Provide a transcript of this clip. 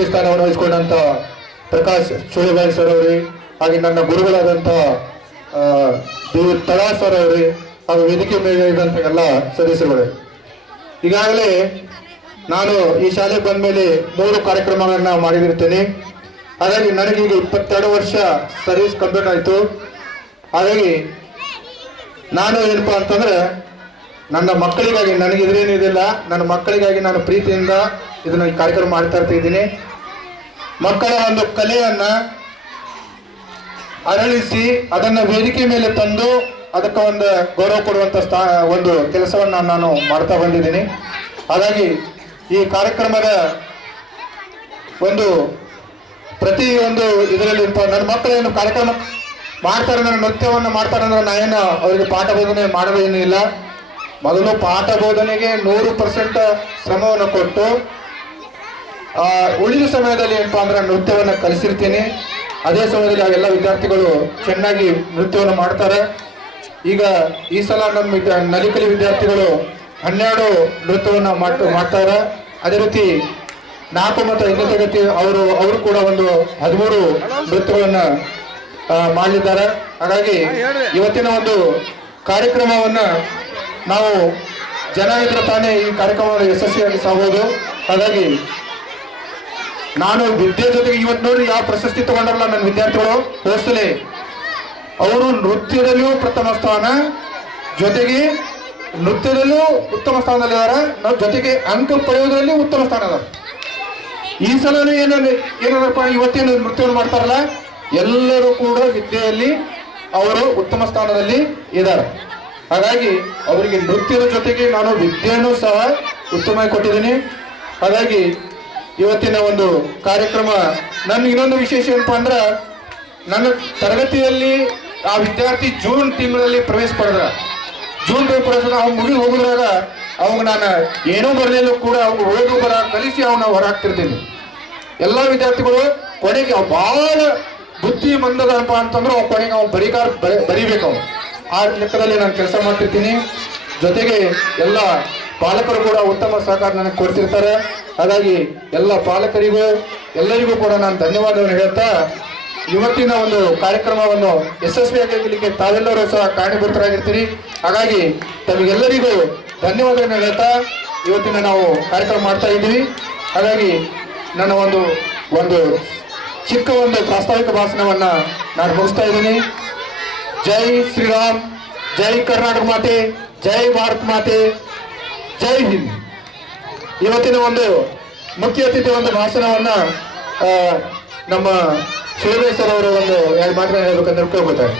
ವಿದ್ಯಾರ್ಥಿ ಸ್ಥಾನವನ್ನು ವಹಿಸಿಕೊಂಡಂತ ಪ್ರಕಾಶ್ ಚೋಳಿಬಾಯಿ ಸರ್ ಅವರೇ, ಹಾಗೆ ನನ್ನ ಗುರುಗಳಾದಂಥ ತಳಾ ಸರ್ ಅವರೇ, ಹಾಗೂ ವೇದಿಕೆ ಮೇಲೆ ಇದ್ದಂಥ ಎಲ್ಲ ಸದಸ್ಯರುಗಳೇ, ಈಗಾಗಲೇ ನಾನು ಈ ಶಾಲೆಗೆ ಬಂದ ಮೇಲೆ 3 ಕಾರ್ಯಕ್ರಮಗಳನ್ನ ಮಾಡಿದಿರ್ತೇನೆ. ಹಾಗಾಗಿ ನನಗೀಗ 22 ವರ್ಷ ಸರ್ವಿಸ್ ಕಂಪ್ಲೀಟ್ ಆಯಿತು. ಹಾಗಾಗಿ ನಾನು ಏನಪ್ಪಾ ಅಂತಂದ್ರೆ ನನ್ನ ಮಕ್ಕಳಿಗಾಗಿ, ನನಗೆ ಇದ್ರೇನಿದಿಲ್ಲ, ನನ್ನ ಮಕ್ಕಳಿಗಾಗಿ ನಾನು ಪ್ರೀತಿಯಿಂದ ಇದನ್ನ ಈ ಕಾರ್ಯಕ್ರಮ ಮಾಡ್ತಾ ಇದ್ದೀನಿ. ಮಕ್ಕಳ ಒಂದು ಕಲೆಯನ್ನ ಅರಳಿಸಿ ಅದನ್ನ ವೇದಿಕೆ ಮೇಲೆ ತಂದು ಅದಕ್ಕೆ ಒಂದು ಗೌರವ ಕೊಡುವಂತ ಒಂದು ಕೆಲಸವನ್ನ ನಾನು ಮಾಡ್ತಾ ಬಂದಿದ್ದೀನಿ. ಹಾಗಾಗಿ ಈ ಕಾರ್ಯಕ್ರಮದ ಒಂದು ಪ್ರತಿ ಒಂದು ಇದರಲ್ಲಿ ನನ್ನ ಮಕ್ಕಳು ಏನು ಕಾರ್ಯಕ್ರಮ ಮಾಡ್ತಾರೆ, ನನ್ನ ನೃತ್ಯವನ್ನು ಮಾಡ್ತಾರೆ ಅಂದ್ರೆ ನಾನೇನು ಅವರಿಗೆ ಪಾಠ ಬೋಧನೆ ಮಾಡೋದೇನಿಲ್ಲ. ಮೊದಲು ಪಾಠ ಬೋಧನೆಗೆ 100% ಶ್ರಮವನ್ನು ಕೊಟ್ಟು ಉಳಿದ ಸಮಯದಲ್ಲಿ ಏನಪ್ಪಾ ಅಂದ್ರೆ ನೃತ್ಯವನ್ನು ಕಲಿಸಿರ್ತೀನಿ. ಅದೇ ಸಮಯದಲ್ಲಿ ಆ ಎಲ್ಲ ವಿದ್ಯಾರ್ಥಿಗಳು ಚೆನ್ನಾಗಿ ನೃತ್ಯವನ್ನು ಮಾಡ್ತಾರೆ. ಈಗ ಈ ಸಲ ನಮ್ಮ ನಲಿಕಲಿ ವಿದ್ಯಾರ್ಥಿಗಳು 12 ನೃತ್ಯವನ್ನು ಮಾಡ್ತಾರೆ. ಅದೇ ರೀತಿ 4 ಮತ್ತು 5ನೇ ತರಗತಿ ಅವರು ಕೂಡ ಒಂದು 13 ನೃತ್ಯಗಳನ್ನು ಮಾಡಲಿದ್ದಾರೆ. ಹಾಗಾಗಿ ಇವತ್ತಿನ ಒಂದು ಕಾರ್ಯಕ್ರಮವನ್ನ ನಾವು ಜನ ಇದ್ರೆ ತಾನೇ ಈ ಕಾರ್ಯಕ್ರಮವನ್ನು ಯಶಸ್ವಿಯಾಗಿ ಸಾಗೋದು. ಹಾಗಾಗಿ ನಾನು ವಿದ್ಯೆ ಜೊತೆಗೆ ಇವತ್ತು ನೋಡಿ ಯಾವ ಪ್ರಶಸ್ತಿ ತಗೊಂಡರಲ್ಲ ನನ್ನ ವಿದ್ಯಾರ್ಥಿಗಳು ಹೋಸಲೆ, ಅವರು ನೃತ್ಯದಲ್ಲಿಯೂ ಪ್ರಥಮ ಸ್ಥಾನ, ಜೊತೆಗೆ ನೃತ್ಯದಲ್ಲೂ ಉತ್ತಮ ಸ್ಥಾನದಲ್ಲಿದ್ದಾರೆ, ನಾವು ಜೊತೆಗೆ ಅಂಕ ಪಡೆಯುವುದರಲ್ಲಿ ಉತ್ತಮ ಸ್ಥಾನ ಅದ. ಈ ಸಲನೂ ಏನಪ್ಪ ಇವತ್ತೇನು ನೃತ್ಯವನ್ನು ಮಾಡ್ತಾರಲ್ಲ, ಎಲ್ಲರೂ ಕೂಡ ವಿದ್ಯೆಯಲ್ಲಿ ಅವರು ಉತ್ತಮ ಸ್ಥಾನದಲ್ಲಿ ಇದ್ದಾರೆ. ಹಾಗಾಗಿ ಅವರಿಗೆ ನೃತ್ಯದ ಜೊತೆಗೆ ನಾನು ವಿದ್ಯೆಯನ್ನು ಸಹ ಉತ್ತಮವಾಗಿ ಕೊಟ್ಟಿದ್ದೀನಿ. ಹಾಗಾಗಿ ಇವತ್ತಿನ ಒಂದು ಕಾರ್ಯಕ್ರಮ ನನ್ನ ಇನ್ನೊಂದು ವಿಶೇಷ ಏನಪ್ಪಾ ಅಂದ್ರೆ, ನನ್ನ ತರಗತಿಯಲ್ಲಿ ಆ ವಿದ್ಯಾರ್ಥಿ ಜೂನ್ ತಿಂಗಳಲ್ಲಿ ಪ್ರವೇಶ ಪಡೆದ, ಜೂನ್ ಪ್ರವೇಶ ಅವ್ನು ಮುಗಿ ಹೋಗುದ್ರಾಗ ಅವಾಗ ನಾನು ಏನೋ ಬರಲಿಲ್ಲ ಕೂಡ ಅವ್ನು ಓದು ಬರ ಕಲಿಸಿ ಅವನ್ನ ಹೊರಹಾಕ್ತಿರ್ತೀನಿ. ಎಲ್ಲ ವಿದ್ಯಾರ್ಥಿಗಳು ಕೊನೆಗೆ ಬಹಳ ಬುದ್ಧಿ ಮಂದದಪ್ಪ ಅಂತಂದ್ರೆ ಅವ್ನು ಕೊನೆಗೆ ಅವ್ನು ಬರಿಬೇಕು. ಅವನು ಆ ಲೆಕ್ಕದಲ್ಲಿ ನಾನು ಕೆಲಸ ಮಾಡ್ತಿರ್ತೀನಿ. ಜೊತೆಗೆ ಎಲ್ಲ ಪಾಲಕರು ಕೂಡ ಉತ್ತಮ ಸಹಕಾರ ನನಗೆ ಕೊಡ್ತಿರ್ತಾರೆ. ಹಾಗಾಗಿ ಎಲ್ಲ ಪಾಲಕರಿಗೂ ಎಲ್ಲರಿಗೂ ಕೂಡ ನಾನು ಧನ್ಯವಾದವನ್ನು ಹೇಳ್ತಾ, ಇವತ್ತಿನ ಒಂದು ಕಾರ್ಯಕ್ರಮವನ್ನು ಯಶಸ್ವಿಯಾಗಲಿಕ್ಕೆ ತಾವೆಲ್ಲರೂ ಸಹ ಕಾರಣೀಭೂತರಾಗಿರ್ತೀರಿ. ಹಾಗಾಗಿ ತಮಗೆಲ್ಲರಿಗೂ ಧನ್ಯವಾದವನ್ನು ಹೇಳ್ತಾ ಇವತ್ತಿನ ನಾವು ಕಾರ್ಯಕ್ರಮ ಮಾಡ್ತಾ ಇದ್ದೀವಿ. ಹಾಗಾಗಿ ನನ್ನ ಒಂದು ಚಿಕ್ಕ ಒಂದು ಪ್ರಾಸ್ತಾವಿಕ ಭಾಷಣವನ್ನ ನಾನು ಮುಗಿಸ್ತಾ ಇದ್ದೀನಿ. ಜೈ ಶ್ರೀರಾಮ್, ಜೈ ಕರ್ನಾಟಕ ಮಾತೆ, ಜೈ ಭಾರತ್ ಮಾತೆ, ಜೈ ಹಿಂದ್. ಇವತ್ತಿನ ಒಂದು ಮುಖ್ಯ ಅತಿಥಿ ಒಂದು ಭಾಷಣವನ್ನ ನಮ್ಮ ಶಿವರಾಜ್ ಸರ್ ಅವರು ಒಂದು 2 ಮಾತುಗಳನ್ನು ಹೇಳ್ಬೇಕಂತ ಕೇಳ್ಕೊತಾರೆ.